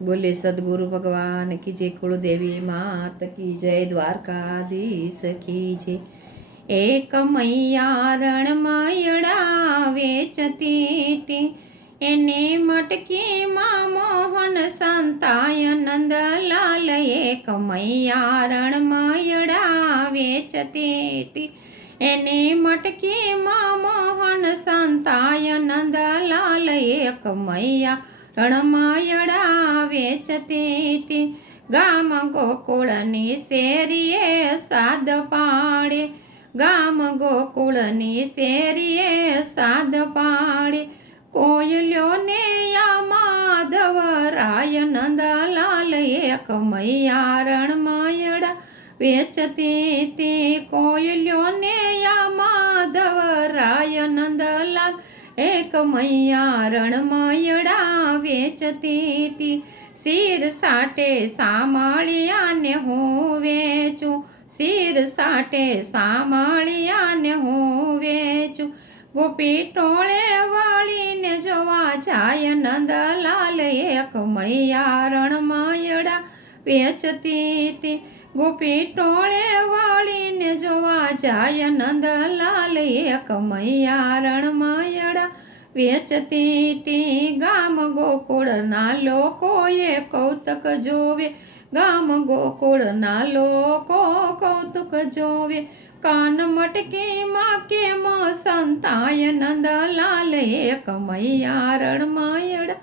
बोले सदगुरु भगवान की जय, कुलदेवी मात की जय, द्वारकाधीश की जय। एक मैया रणमयड़ा वेचती थी, एने मटकी माँ मोहन संताय नंदलाल। एक मैया रणमयड़ा वेचती थी, एने मटकी माँ मोहन संताय नंदलाल। एक मैया रणमयड़ा वेचती थी, गाम गोकुळनी શેરીએ સાદ પાડે, ગામ ગોકુળની શેરીએ સાદ પાડે, કોયલ્યો ને યા માધવ રાય નંદલાલ। એક મૈયા રણમયડા વેચતી હતી, કોયલ્યો ને યા માધવ રાય નંદલાલ। એક મૈયા રણમયડા વેચતી હતી, શિર સાટે સામાળિયાને હું વેચું, શિર સાટે સામાળિયાને હું વેચું। ગોપી ટોળે વાળીને જોવા જાય નંદલાલ। એક મૈયા રણમયડા વેચતી હતી, ગોપી ટોળે વાળીને જોવા જાય નંદલાલ। એક મૈયા રણમયડા વેચતી હતી, ગામ ગોકુળના લોકોએ કૌતક જોવે, ગામ ગોકુળના લોકો કૌતુક જોવે, કાન મટકીમાં કેમ સંતાય નંદલાલ। એક મૈયા રણમયડા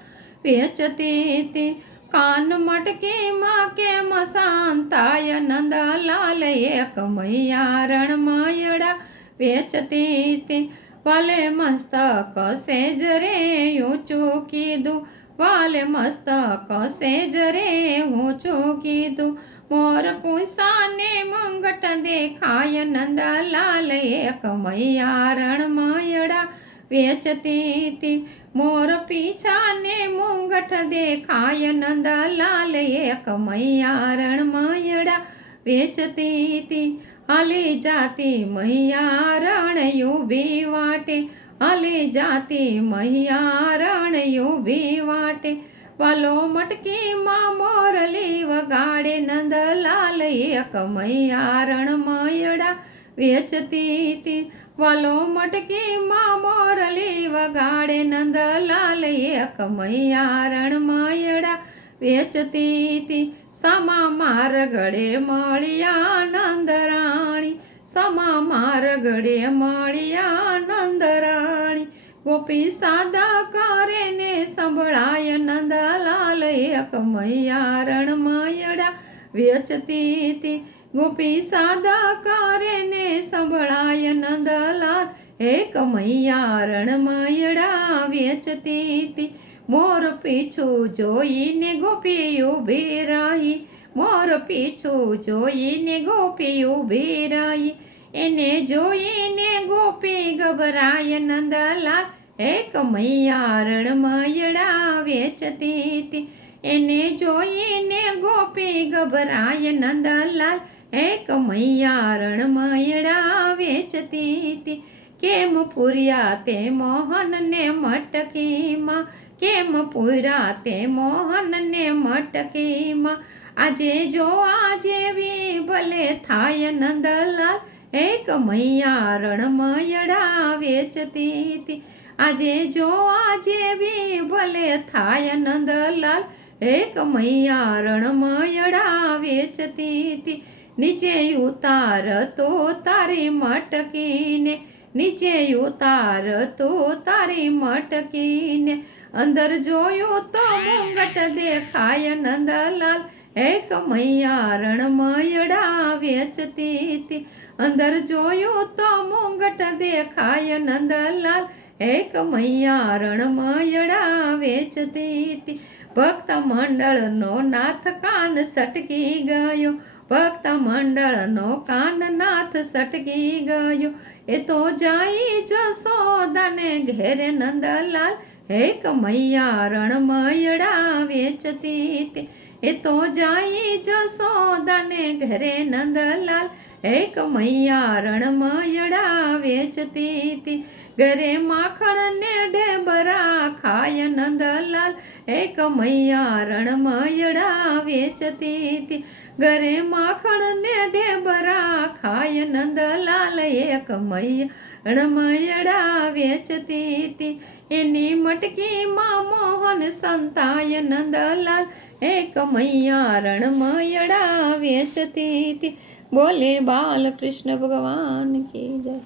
વેચતી હતી, કાન મટકીમાં કેમ સંતાય નંદલાલ। એક મૈયા રણમયડા વેચતી હતી, વાલે મસ્તક સેજ રે ઊંચું કીધું, વાલે મસ્તક સેજ રે ઊંચું કીધું। મોર પૂંછાને મુંગટ દેખાય નંદલાલ। એક મૈયા રણમયડા વેચતી હતી, મોર પીછાને મુંગટ દેખાય નંદલાલ। એક મૈયા રણમયડા વેચતી હતી, હાલી જાતી મૈયા રણ ઊભી વાટે, હાલી જાતી મૈયા રણ ઊભી વાટે, વાલો મટકીમાં મોરલી વગાડે નંદલાલ। એક મૈયા રણમયડા વેચતી હતી, વાલો મટકીમાં મોરલી વગાડે નંદલાલ। એક મૈયા રણમયડા વેચતી હતી, સમા માર ગળે મળ્યા નંદરાણી, સમા માર ગળે મળ્યા નંદરાણી, ગોપી સાદા કરે ને સંભળાય નંદલાલ। એક મૈયા રણમયડા વેચતી હતી, ગોપી સાદા કરે ને સંભળાય નંદલાલ। એક મૈયા રણમયડા વેચતી હતી, મોર પીછું જોઈને ગોપી ઊભી રહી, મોર પીછું જોઈને ગોપી ઊભી રહી, એને જોઈને ગોપી ગભરાય નંદલાલ। એક મૈયા રણમયડા વેચતી હતી, એને જોઈને ગોપી ગભરાય નંદલાલ। એક મૈયા રણમયડા વેચતી હતી, કેમ પૂર્યા તે મોહનને મટકીમાં, કેમ પૂર્યા તે મોહનને મટકીમાં, આજે જોવા જેવી ભલે થાય નંદલાલ। એક મૈયા રણમયડા વેચતી હતી, આજે જોવા જેવી ભલે થાય નંદલાલ। એક મૈયા રણમયડા વેચતી હતી, નીચે ઉતાર તો તારી મટકીને, નીચે ઉતાર તો તારી મટકીને, અંદર જોયું તો મુંગટ દેખાય નંદલાલ। એક મૈયા રણમયડા વેચતી હતી, અંદર જોયું તો મુંગટ દેખાય નંદલાલ। એક મૈયા રણમયડા વેચતી હતી, ભક્ત મંડળનો નાથ કાન સટકી ગયો, ભક્ત મંડળનો કાન નાથ સટકી ગયો, એ તો જાય જશોદાને ઘેરે નંદલાલ। એક મૈયા રણમયડા વેચતી હતી, એ તો જાય જશોદાને ઘરે નંદલાલ। એક મૈયા રણમયડા વેચતી હતી, ઘરે માખણ ને ઢેબરા ખાય નંદલાલ એક મૈયા રણમયડા વેચતી હતી ઘરે માખણ ને ઢેબરા ખાય નંદલાલ એક મૈયા રણમયડા વેચતી હતી એની મટકીમાં મોહન સંતાય નંદલાલ એક મૈયા રણમયડા વેચતી હતી બોલે બાલકૃષ્ણ ભગવાન કી જય।